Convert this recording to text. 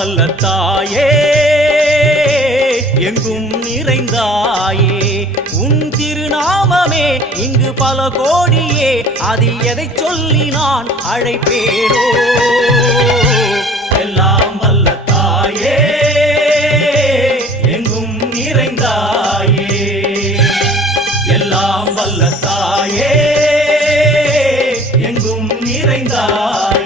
வல்ல தாயே எங்கும் நிறைந்தாயே உன் திருநாமமே இங்கு பல கோடியே அதில் எதை சொல்லி நான் அழைப்பேனோ எல்லாம் வல்ல தாயே எங்கும் நிறைந்தாயே எல்லாம் வல்ல தாயே எங்கும் நிறைந்தாயே